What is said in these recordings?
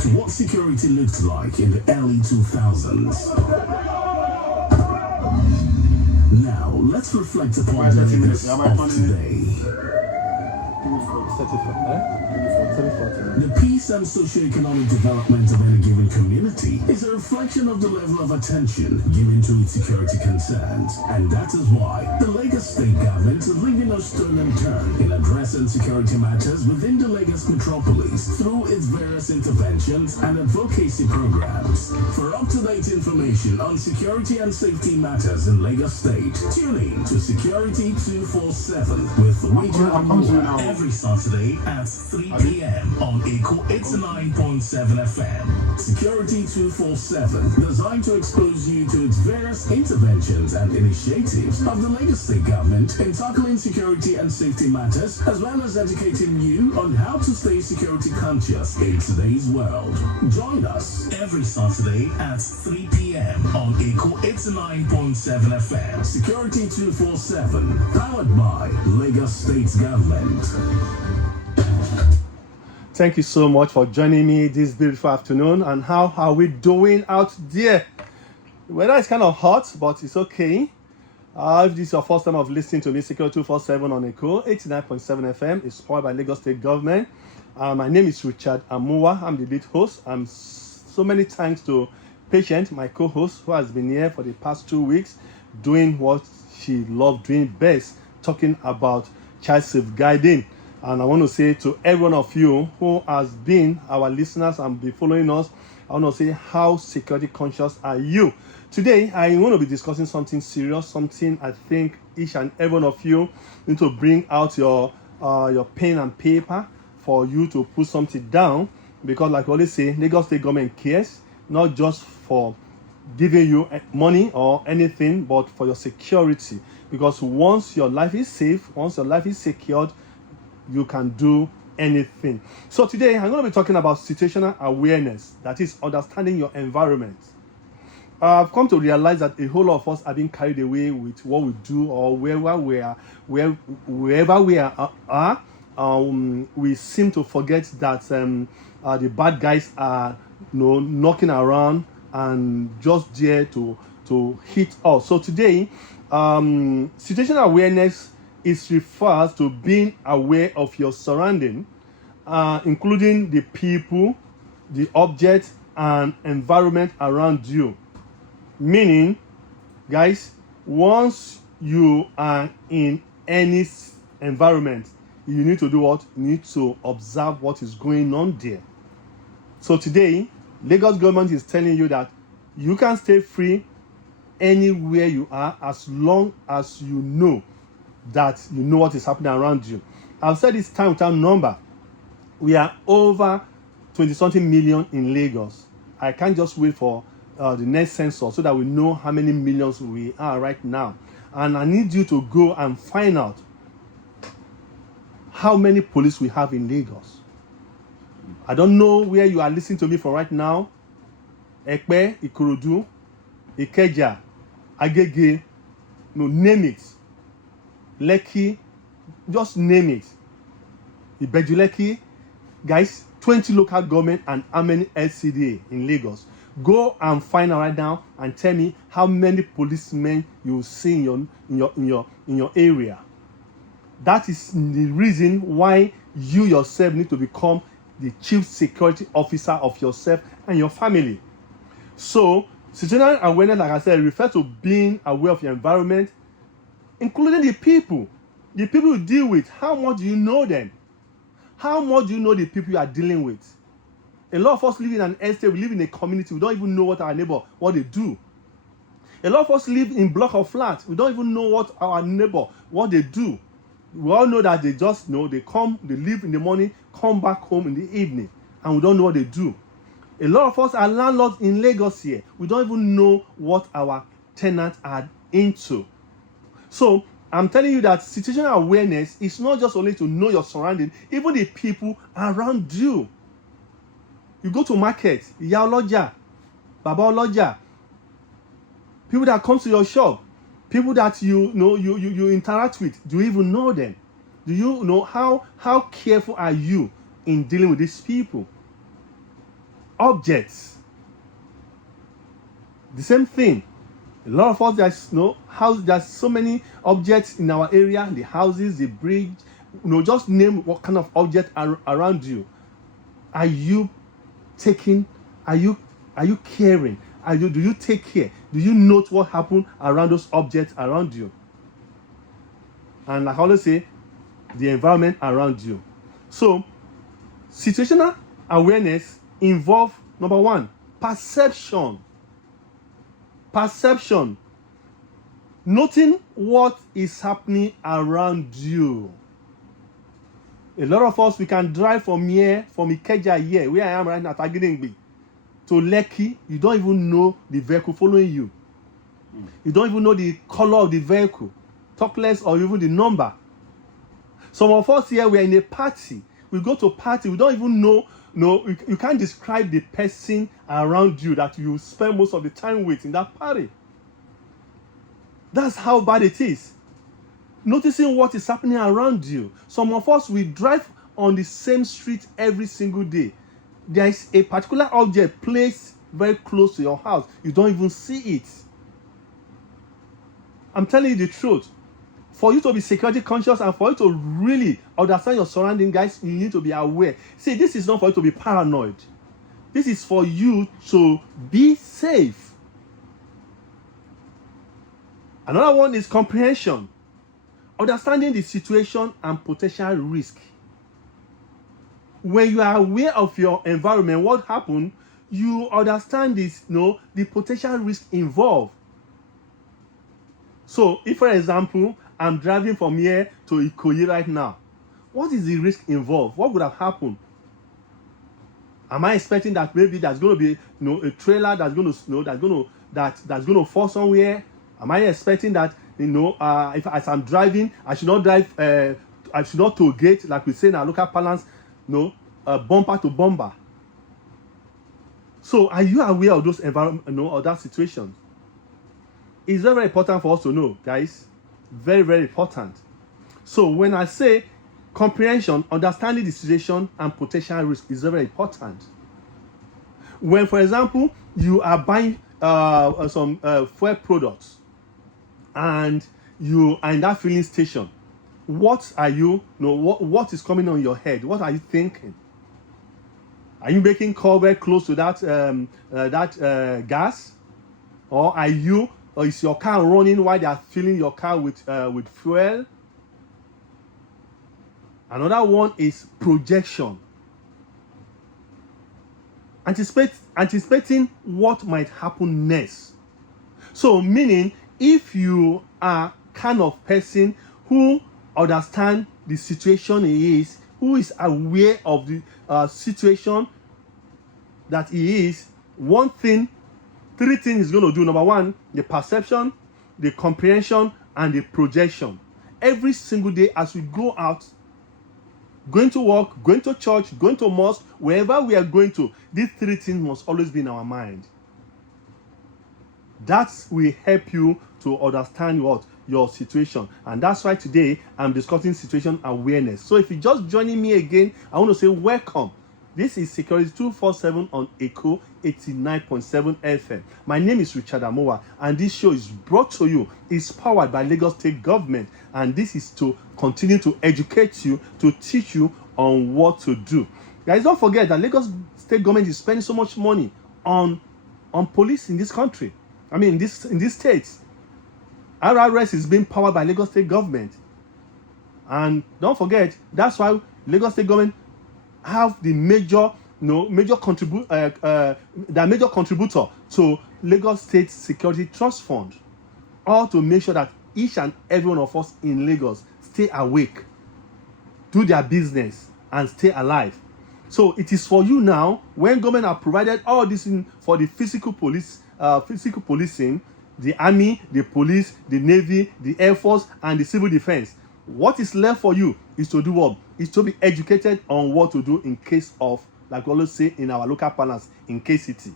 to what security looked like in the early 2000s. Now, let's reflect upon the Lagos of today. The peace and socio-economic development of any given community is a reflection of the level of attention given to its security concerns, and that is why the Lagos state government is leaving no stone unturned in addressing security matters within the Lagos metropolis through its various interventions and advocacy programs. For up-to-date information on security and safety matters in Lagos State, tune in to Security 247 with Richard Amuwa every Saturday at 3 p.m. on Echo 89.7 FM. Security 247, designed to expose you to its various interventions and initiatives of the Lagos State government in tackling security and safety matters, as well as educating you on how to stay security conscious in today's world. Join us every Saturday at 3 p.m. on Echo 89.7 FM. Security 247, powered by Lagos State Government. Thank you so much for joining me this beautiful afternoon. And how are we doing out there? The weather is kind of hot, but it's okay. If this is your first time of listening to me, Security 247 on Echo 89.7 FM is powered by Lagos State Government. My name is Richard Amuwa. I'm the lead host. So many thanks to Patient, my co-host, who has been here for the past 2 weeks doing what she loved doing best, talking about child safeguarding. And I want to say to every one of you who has been our listeners and be following us, I want to say, how security conscious are you? Today, I want to be discussing something serious, something I think each and every one of you need to bring out your pen and paper for you to put something down. Because like I always say, Lagos State government cares, not just for giving you money or anything, but for your security. Because once your life is safe, once your life is secured, you can do anything. So today I'm going to be talking about situational awareness, that is understanding your environment. I've come to realize that a whole lot of us are being carried away with what we do or wherever we are. We seem to forget that the bad guys are knocking around and just there to hit us. So today, situational awareness refers to being aware of your surrounding, including the people, the objects, and environment around you. Meaning, guys, once you are in any environment, you need to do what? You need to observe what is going on there. So today, Lagos government is telling you that you can stay free anywhere you are as long as you know that you know what is happening around you. I've said this time without number. We are over 20-something million in Lagos. I can't just wait for the next census so that we know how many millions we are right now. And I need you to go and find out how many police we have in Lagos. I don't know where you are listening to me from right now. Ekpe, Ikorodu, Ikeja, Agege, name it. Lekki, just name it. Ibejuleki, guys, 20 local government and how many LCDA in Lagos. Go and find out right now and tell me how many policemen you see in your area. That is the reason why you yourself need to become the chief security officer of yourself and your family. So, situational awareness, like I said, refers to being aware of your environment, including the people you deal with. How much do you know them? How much do you know the people you are dealing with? A lot of us live in an estate, we live in a community, we don't even know what our neighbor, what they do. A lot of us live in block of flats, we don't even know what our neighbor, what they do. We all know that they just know, they leave in the morning, come back home in the evening, and we don't know what they do. A lot of us are landlords in Lagos here. We don't even know what our tenants are into. So, I'm telling you that situational awareness is not just only to know your surroundings, even the people around you. You go to market, Iya Oloja, Baba Oloja, people that come to your shop, people that you interact with, do you even know them? Do you know how careful are you in dealing with these people? objects. The same thing. A lot of us, there's so many objects in our area, the houses, the bridge, just name what kind of object are around you. Are you taking, are you caring? Do you take care? Do you note what happened around those objects around you? And like I always say, the environment around you. So, situational awareness involves, number one, perception. Perception. Noting what is happening around you. A lot of us, we can drive from Ikeja here, where I am right now, Tagidingbi, to Lekki. You don't even know the vehicle following you. You don't even know the color of the vehicle, talk less or even the number. Some of us here, we are in a party. We go to a party, we don't even know. You can't describe the person around you that you spend most of the time with in that party. That's how bad it is. Noticing what is happening around you. Some of us, we drive on the same street every single day. There is a particular object placed very close to your house. You don't even see it. I'm telling you the truth. For you to be security conscious and for you to really understand your surroundings, guys, you need to be aware. See, this is not for you to be paranoid. This is for you to be safe. Another one is comprehension. Understanding the situation and potential risk. When you are aware of your environment, what happened, you understand this, the potential risk involved. So, if for example, I'm driving from here to Ikoyi right now, what is the risk involved? What would have happened? Am I expecting that maybe there's going to be a trailer that's going to that's going to fall somewhere? Am I expecting that if as I'm driving, I should not drive I should not toll gate, like we say in our local parlance, bumper to bumper? So are you aware of those environment, or that situation? It's very, very important for us to know, guys. Very, very important. So when I say comprehension, understanding the situation and potential risk is very, very important. When, for example, you are buying some fuel products and you are in that filling station, what are what is coming on your head? What are you thinking? Are you making call very close to that gas, or is your car running while they are filling your car with fuel? Another one is projection. Anticipating what might happen next. So, meaning, if you are kind of person who understands the situation he is, who is aware of the situation that he is, three things he's going to do. Number one, the perception, the comprehension, and the projection. Every single day as we go out, going to work, going to church, going to mosque, wherever we are going to, these three things must always be in our mind. That will help you to understand your situation. And that's why today I'm discussing situation awareness. So if you're just joining me again, I want to say welcome. This is Security 247 on Echo 89.7 FM. My name is Richard Amuwa, and this show is brought to you, is powered by Lagos State Government, and this is to continue to educate you, to teach you on what to do. Guys, don't forget that Lagos State Government is spending so much money on police in this country. I mean, in this state. RRS is being powered by Lagos State Government. And don't forget, that's why Lagos State Government have the major contributor to Lagos State Security Trust Fund, all to make sure that each and every one of us in Lagos stay awake, do their business, and stay alive. So it is for you now, when government have provided all this for the physical policing, the army, the police, the navy, the air force, and the civil defense. What is left for you is to do what? Is to be educated on what to do in case of, like we always say in our local parlance, in case city.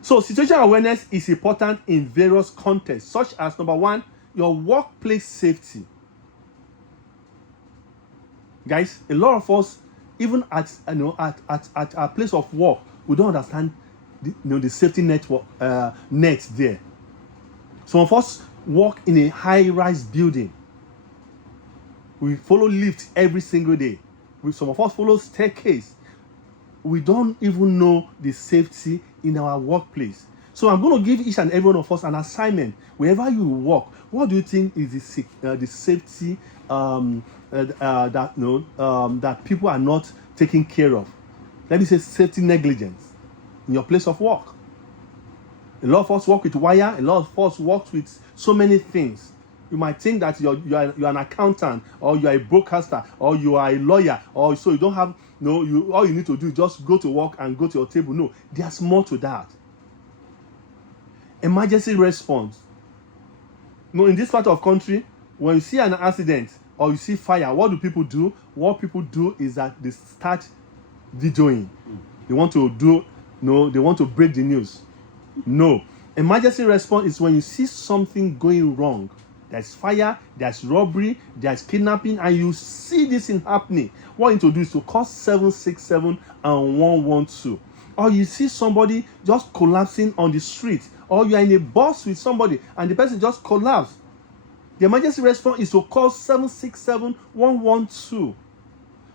So situational awareness is important in various contexts, such as number one, your workplace safety. Guys, a lot of us even at at our place of work, we don't understand the safety network net there. Some of us work in a high-rise building. We follow lift every single day. Some of us follow staircase. We don't even know the safety in our workplace. So I'm going to give each and every one of us an assignment. Wherever you work, what do you think is the safety that people are not taking care of? Let me say safety negligence in your place of work. A lot of us work with wire. A lot of us work with so many things. You might think that you're an accountant, or you are a broadcaster, or you are a lawyer, or so you don't have all you need to do is just go to work and go to your table. No, there's more to that. Emergency response. In this part of country, when you see an accident or you see fire, what do people do? What people do is that they start videoing. They want to they want to break the news. No. Emergency response is when you see something going wrong. There's fire, there's robbery, there's kidnapping, and you see this in happening. What you need to do is to call 767 and 112. Or you see somebody just collapsing on the street, or you are in a bus with somebody and the person just collapsed. The emergency response is to call 767 112.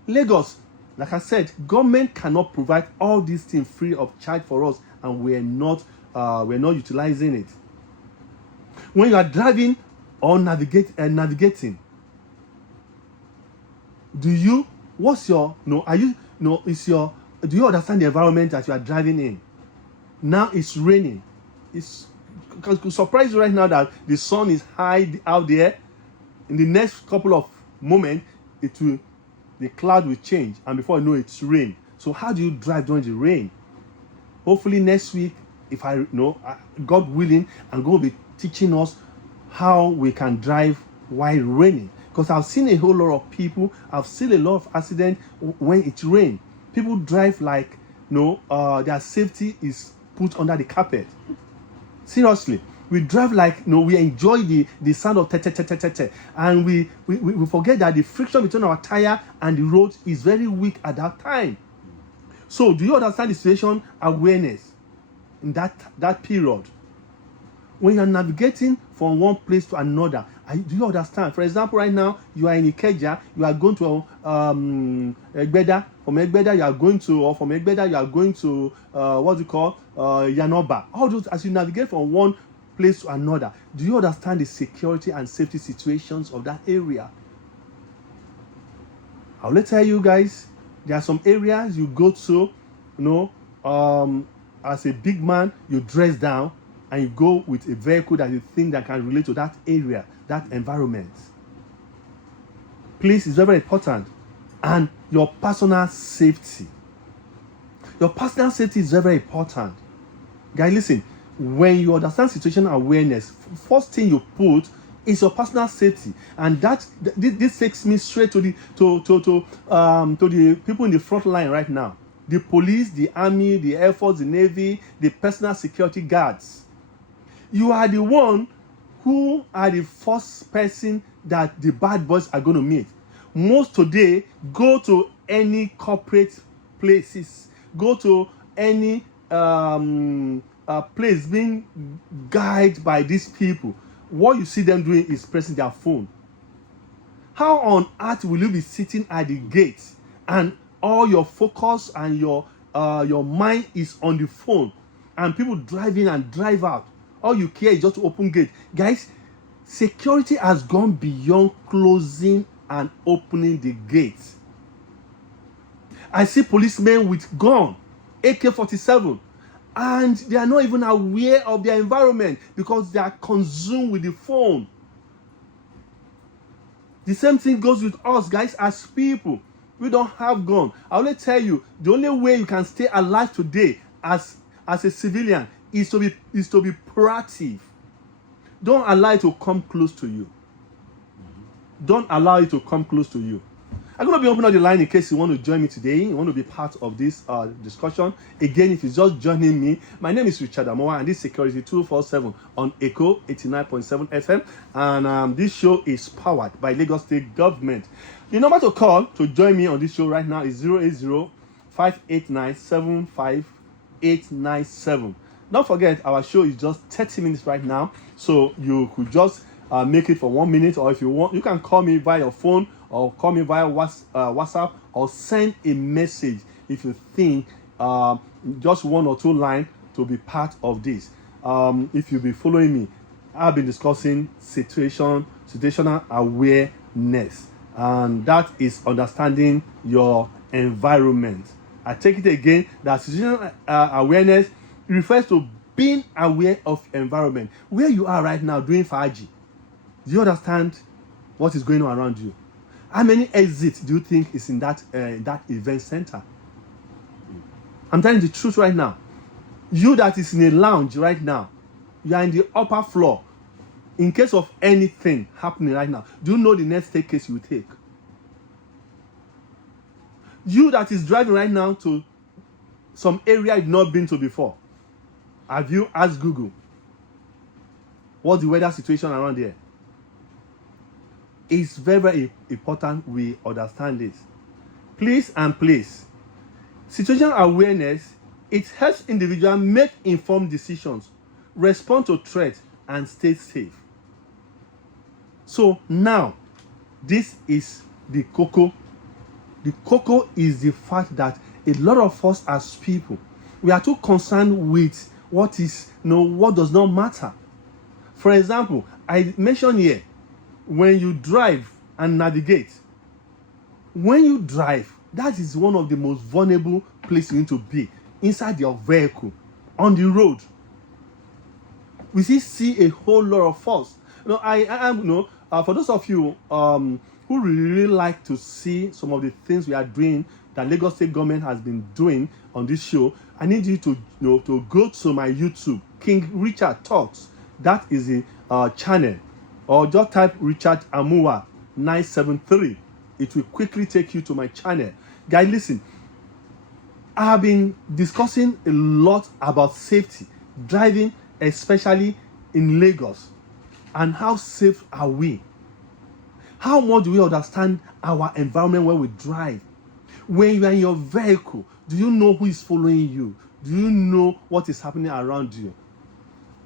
Lagos, like I said, government cannot provide all these things free of charge for us, and we're not utilizing it. When you are driving or navigating, do you understand the environment that you are driving in? Now it's raining. It's surprised right now that the sun is high out there. In the next couple of moments, the cloud will change, and before you know it's rain. So how do you drive during the rain? Hopefully next week, if God willing, I'm going to be teaching us how we can drive while raining. Because I've seen a whole lot of people, I've seen a lot of accidents when it rains. People drive like their safety is put under the carpet. Seriously, we drive like we enjoy the sound of and we forget that the friction between our tire and the road is very weak at that time. So do you understand the situation awareness in that period? When you are navigating from one place to another, do you understand? For example, right now you are in Ikeja, you are going to Egbeda. From Egbeda you are going to, or from Egbeda you are going to Yanoba. All those, as you navigate from one place to another, do you understand the security and safety situations of that area? I'll tell you guys, there are some areas you go to, as a big man, you dress down and you go with a vehicle that you think that can relate to that area, that environment. Place is very, very important. And your personal safety. Your personal safety is very, very important. Guys, listen, when you understand situational awareness, first thing you put is your personal safety. And this takes me straight to the people in the front line right now. The police, the army, the air force, the navy, the personal security guards. You are the one who are the first person that the bad boys are going to meet. Most today go to any corporate places, go to any place being guided by these people. What you see them doing is pressing their phone. How on earth will you be sitting at the gate and all your focus and your mind is on the phone, and people drive in and drive out? All you care is just to open gate. Guys, security has gone beyond closing and opening the gates. I see policemen with gun, AK-47, and they are not even aware of their environment because they are consumed with the phone. The same thing goes with us, guys, as people. We don't have gun. I only tell you, the only way you can stay alive today as a civilian is to be proactive. Don't allow it to come close to you. Don't allow it to come close to you. I'm going to be opening up the line in case you want to join me today. You want to be part of this discussion. Again, if you're just joining me, my name is Richard Amuwa, and this is Security 247 on Echo 89.7 FM. And this show is powered by Lagos State Government. The number to call to join me on this show right now is 080-589-75897. Don't forget, our show is just 30 minutes right now, so you could just make it for 1 minute, or if you want, you can call me via your phone or call me via WhatsApp, or send a message if you think just 1 or 2 lines to be part of this. If you'll be following me, I've been discussing situational awareness, and that is understanding your environment. I take it again, that situational awareness refers to being aware of environment. Where you are right now doing 5G, do you understand what is going on around you? How many exits do you think is in that event center? I'm telling you the truth right now. You that is in a lounge right now, you are in the upper floor. In case of anything happening right now, do you know the next staircase you take? You that is driving right now to some area you've not been to before, have you asked Google what's the weather situation around there? It's very, very important we understand this. Please and please, situational awareness, it helps individuals make informed decisions, respond to threats, and stay safe. So now, this is the cocoa. The cocoa is the fact that a lot of us as people, we are too concerned with what does not matter. For example, I mentioned here, when you drive and navigate, when you drive, that is one of the most vulnerable places you need to be, inside your vehicle, on the road. We see a whole lot of us. For those of you who really like to see some of the things we are doing that Lagos State Government has been doing on this show, I need you to go to my YouTube, King Richard Talks. That is the channel. Or just type Richard Amuwa 973. It will quickly take you to my channel. Guys, listen. I have been discussing a lot about safety, driving, especially in Lagos. And how safe are we? How much do we understand our environment when we drive? When you are in your vehicle, do you know who is following you? Do you know what is happening around you?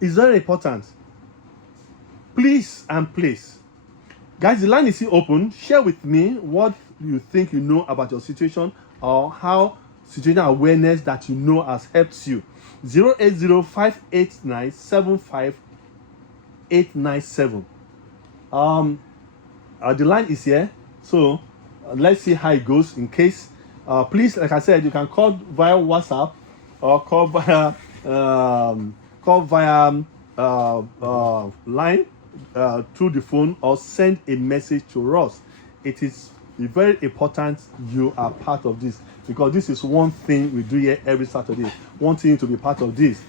It's very important. Please and please, guys, the line is still open. Share with me what you think you know about your situation, or how situational awareness that you know has helped you. 080-589-75897. The line is here, so let's see how it goes. In case, please, like I said, you can call via WhatsApp or call via line through the phone, or send a message to us. It is very important you are part of this, because this is one thing we do here every Saturday. Wanting you to be part of this.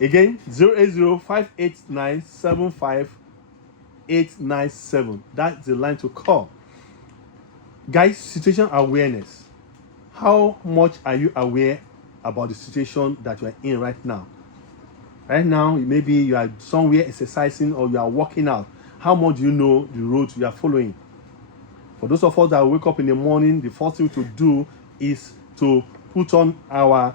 Again, 080-589-75897. That's the line to call. Guys, situation awareness. How much are you aware about the situation that you are in right now? Right now, maybe you are somewhere exercising or you are working out. How much do you know the road you are following? For those of us that wake up in the morning, the first thing to do is to put on our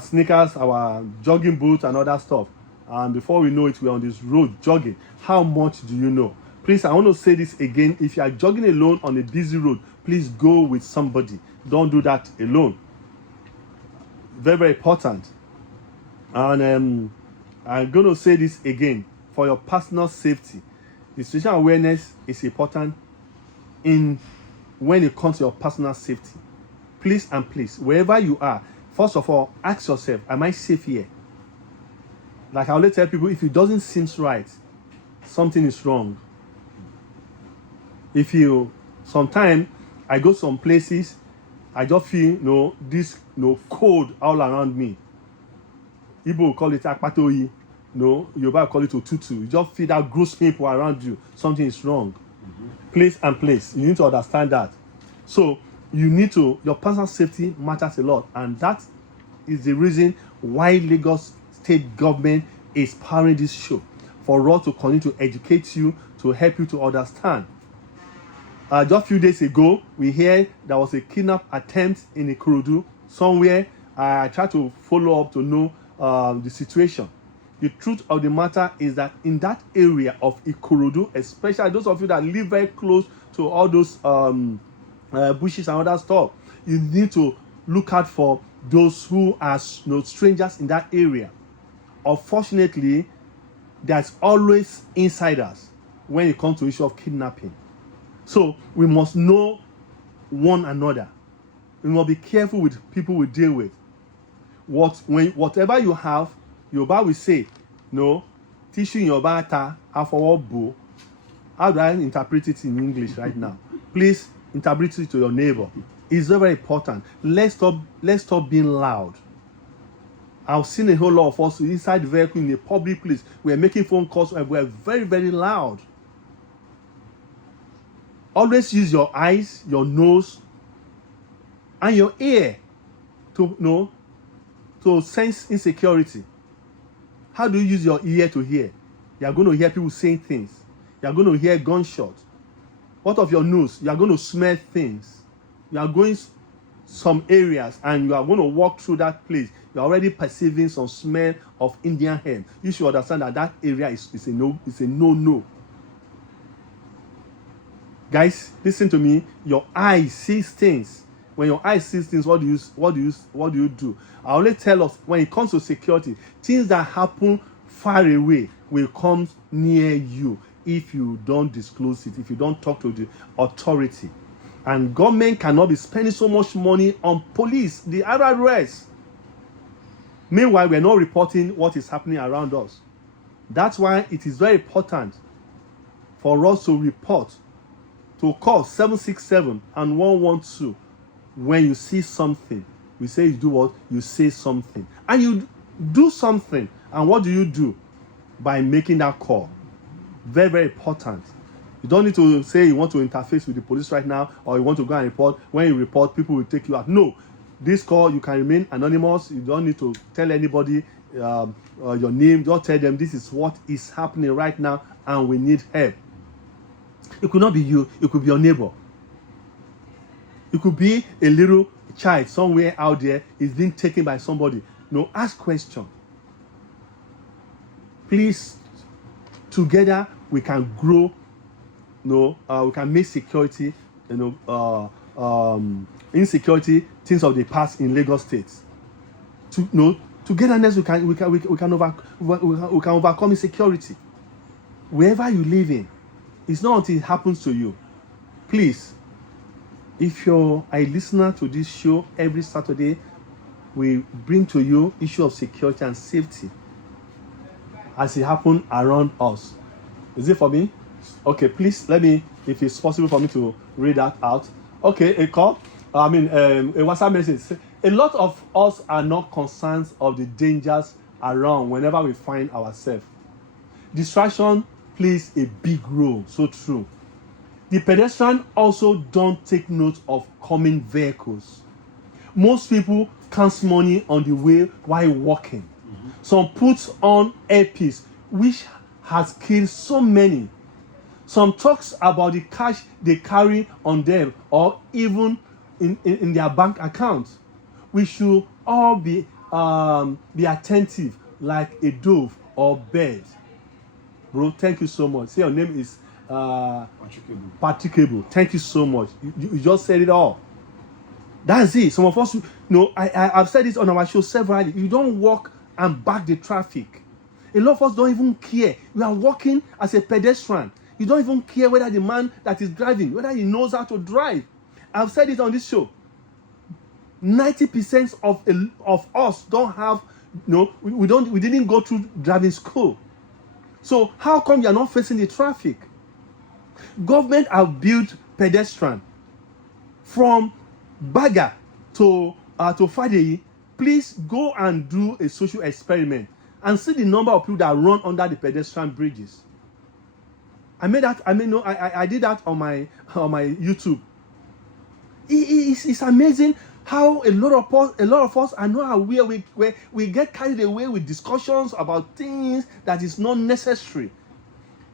sneakers, our jogging boots, and other stuff. And before we know it, we're on this road jogging. How much do you know? Please, I want to say this again. If you are jogging alone on a busy road, please go with somebody. Don't do that alone. Very, very important. And I'm going to say this again. For your personal safety, the situational awareness is important when it comes to your personal safety. Please and please, wherever you are, first of all, ask yourself, am I safe here? Like I always tell people, if it doesn't seem right, something is wrong. Sometimes I go some places, I just feel, this, cold all around me. Igbo will call it akpatoyi, Yoruba call it otutu. You just feel that gross people around you. Something is wrong. Please and please, you need to understand that. So your personal safety matters a lot, and that is the reason why Lagos state government is powering this show, for us to continue to educate you, to help you to understand. Just a few days ago, we heard there was a kidnap attempt in Ikorodu somewhere. I tried to follow up to know the situation. The truth of the matter is that in that area of Ikorodu, especially those of you that live very close to all those bushes and other stuff, you need to look out for those who are strangers in that area. Unfortunately, there's always insiders when it comes to issue of kidnapping. So we must know one another. We must be careful with people we deal with. Whatever you have, Yoruba will say, no, tissue in Yoruba ta afowobo. How do I interpret it in English right now? Please interpret it to your neighbor. It's very, very important. Let's stop being loud. I've seen a whole lot of us inside the vehicle in a public place. We're making phone calls and we're very, very loud. Always use your eyes, your nose, and your ear to sense insecurity. How do you use your ear to hear? You are going to hear people saying things. You are going to hear gunshots. What of your nose? You are going to smell things. You are going some areas and you are going to walk through that place. You are already perceiving some smell of Indian hemp. You should understand that area is a no. Guys, listen to me. Your eye sees things. When your eye sees things, what do you do? I always tell us, when it comes to security, things that happen far away will come near you if you don't disclose it, if you don't talk to the authority. And government cannot be spending so much money on police, the IRS. Meanwhile, we're not reporting what is happening around us. That's why it is very important for us to report, to call 767 and 112 when you see something. We say you do what? You say something. And you do something. And what do you do? By making that call. Very, very important. You don't need to say you want to interface with the police right now, or you want to go and report. When you report, people will take you out. No. This call, you can remain anonymous. You don't need to tell anybody your name. Just tell them this is what is happening right now and we need help. It could not be you. It could be your neighbor. It could be a little child somewhere out there is being taken by somebody. No, ask question. Please, together we can grow. We can make security, insecurity things of the past in Lagos State. Togetherness we can overcome insecurity. Wherever you live in, it's not until it happens to you. Please, if you're a listener to this show every Saturday, we bring to you issue of security and safety as it happens around us. Is it for me? Okay, please let me, if it's possible for me to read that out. Okay, a WhatsApp message. A lot of us are not concerned of the dangers around whenever we find ourselves. Distraction plays a big role, so true. The pedestrian also don't take note of coming vehicles. Most people count money on the way while walking. Some put on earpiece, which has killed so many. Some talks about the cash they carry on them or even in their bank account. We should all be attentive like a dove or bird. Bro, thank you so much. Say your name is Patrickable. Thank you so much. You just said it all. That's it. Some of us, I've said this on our show severally. You don't walk and back the traffic. A lot of us don't even care. You are walking as a pedestrian. You don't even care whether the man that is driving, whether he knows how to drive. I've said it on this show. 90% of us don't have, we didn't go through driving school. So how come you are not facing the traffic? Government have built pedestrian from Baga to Fadeyi. Please go and do a social experiment and see the number of people that run under the pedestrian bridges. I did that on my YouTube. It's amazing how a lot of us are not aware. We get carried away with discussions about things that is not necessary.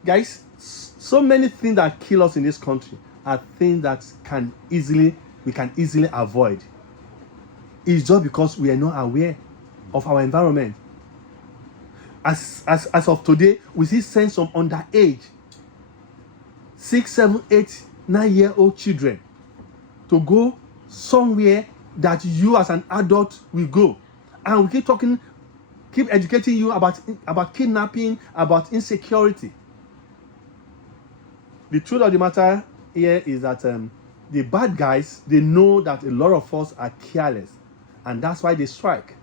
Guys, so many things that kill us in this country are things that we can easily avoid. It's just because we are not aware of our environment. As of today, we see some underage 6, 7, 8, 9-year-old children to go somewhere that you as an adult will go, and we keep educating you about kidnapping, about insecurity. The truth of the matter here is that the bad guys, they know that a lot of us are careless, and that's why they strike.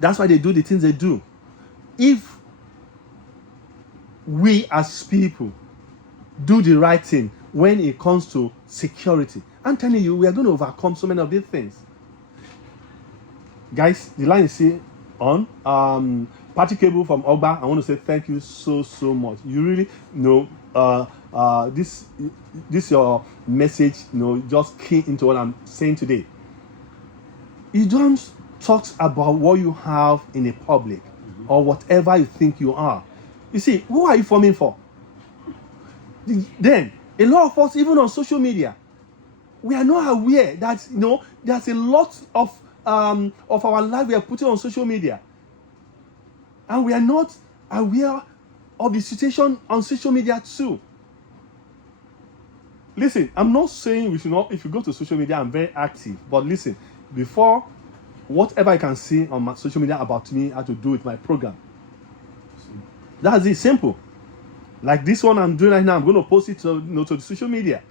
That's why they do the things they do. If we as people do the right thing when it comes to security, I'm telling you, we are going to overcome so many of these things. Guys, the line is still on. Party Cable from Ogba, I want to say thank you so much. You really this your message, just key into what I'm saying today. You don't talk about what you have in the public or whatever you think you are. You see, who are you forming for? Then a lot of us, even on social media, we are not aware that there's a lot of our life we are putting on social media, and we are not aware of the situation on social media too. Listen, I'm not saying we should not. If you go to social media, I'm very active, but listen, before whatever I can see on my social media about me had to do with my program. That's it, simple. Like this one I'm doing right now, I'm going to post it to the social media.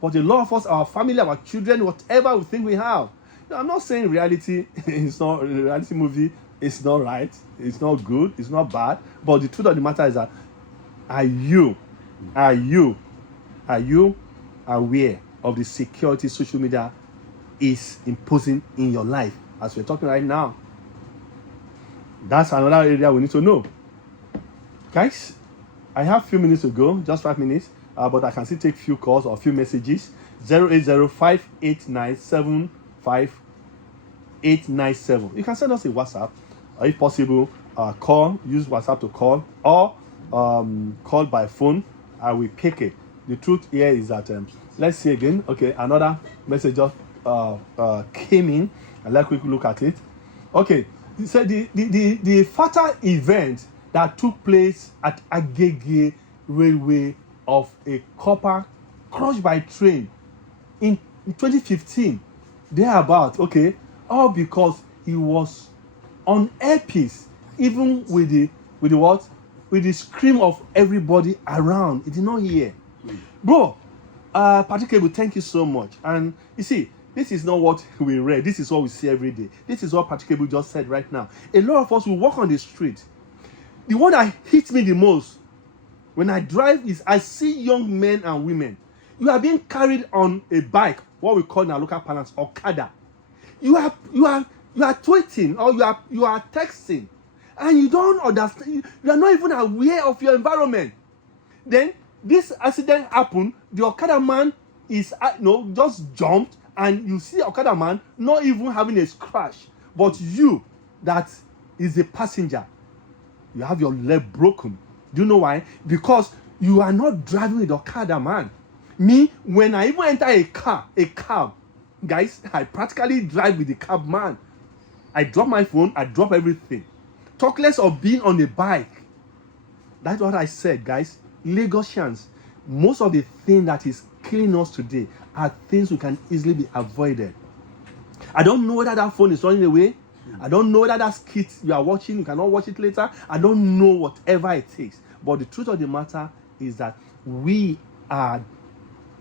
But a lot of us, our family, our children, whatever we think we have. I'm not saying reality movie is not right, it's not good, it's not bad. But the truth of the matter is that are you aware of the security social media is imposing in your life as we're talking right now? That's another area we need to know. Guys, I have a few minutes to go, just 5 minutes, but I can still take few calls or few messages. 08058975897. You can send us a WhatsApp, or if possible, use WhatsApp to call, or call by phone. I will pick it. The truth here is that, let's see again. Okay, another message just came in, and let's quickly look at it. Okay, so the fatal event that took place at Agege Railway of a copper crushed by train in 2015, thereabout, okay, all because he was on earpiece, even with the scream of everybody around. He did not hear. Bro, Party Cable, thank you so much. And you see, this is not what we read. This is what we see every day. This is what Party Cable just said right now. A lot of us will walk on the street. The one that hits me the most when I drive is I see young men and women. You are being carried on a bike, what we call in our local parlance, Okada. You are tweeting, or you are texting, and you don't understand. You are not even aware of your environment. Then this accident happened. The Okada man is just jumped, and you see Okada man not even having a scratch, but you that is a passenger, you have your leg broken. Do you know why? Because you are not driving with Okada man. Me, when I even enter a cab, guys, I practically drive with the cab man. I drop my phone, I drop everything. Talk less of being on a bike. That's what I said, guys. Lagosians, most of the thing that is killing us today are things we can easily be avoided. I don't know whether that phone is running away. I don't know whether that skit you are watching, you cannot watch it later. I don't know, whatever it takes. But the truth of the matter is that we are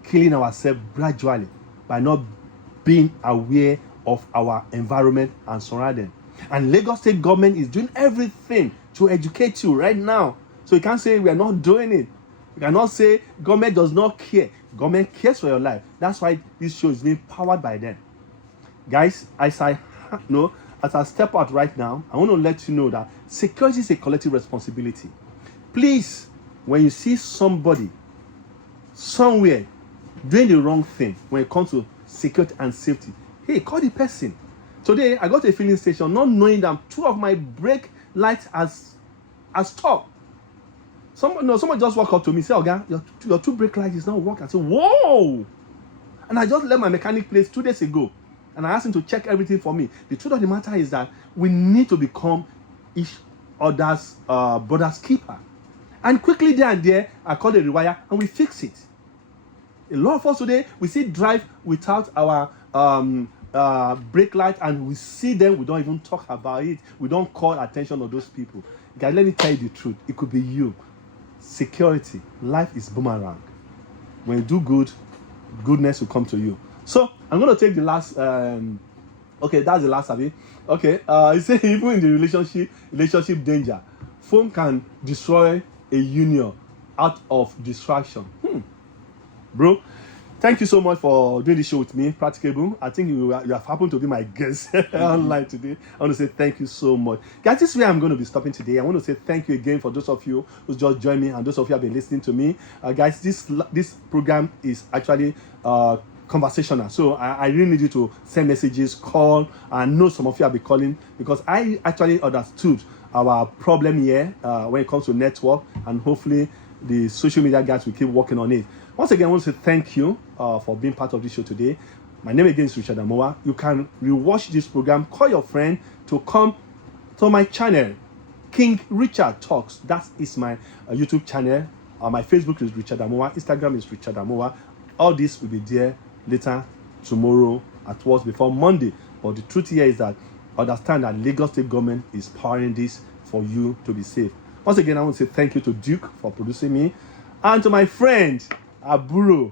killing ourselves gradually by not being aware of our environment and surrounding. And Lagos State government is doing everything to educate you right now. So you can't say we are not doing it. You cannot say government does not care. Government cares for your life. That's why this show is being powered by them. Guys, as I step out right now, I want to let you know that security is a collective responsibility. Please, when you see somebody somewhere doing the wrong thing when it comes to security and safety. Hey, call the person. Today, I got to a filling station not knowing that 2 of my brake lights has stopped. Someone just walked up to me, say, "Okay, your 2 brake lights is not working." I said, "Whoa!" And I just left my mechanic place 2 days ago. And I asked him to check everything for me. The truth of the matter is that we need to become each other's brother's keeper. And quickly there and there, I call the rewire and we fix it. A lot of us today, we see drive without our brake light, and we see them, we don't even talk about it. We don't call attention to those people. Guys, let me tell you the truth. It could be you. Security. Life is boomerang. When you do good, goodness will come to you. So I'm going to take the last. Okay, that's the last of it. Okay, it says even in the relationship danger, phone can destroy a union out of distraction. Bro, thank you so much for doing this show with me, Practicable. I think you have happened to be my guest online today. I want to say thank you so much. Guys, this is where I'm going to be stopping today. I want to say thank you again for those of you who just joined me and those of you who have been listening to me. Guys, this program is actually conversational. So I really need you to send messages, call. I know some of you have been calling because I actually understood our problem here when it comes to network, and hopefully the social media guys will keep working on it. Once again, I want to say thank you for being part of this show today. My name again is Richard Amuwa. You can rewatch this program. Call your friend to come to my channel, King Richard Talks. That is my YouTube channel. My Facebook is Richard Amuwa. Instagram is Richard Amuwa. All this will be there later tomorrow at worst before Monday. But the truth here is that understand that Lagos State government is powering this for you to be safe. Once again, I want to say thank you to Duke for producing me, and to my friend Aburo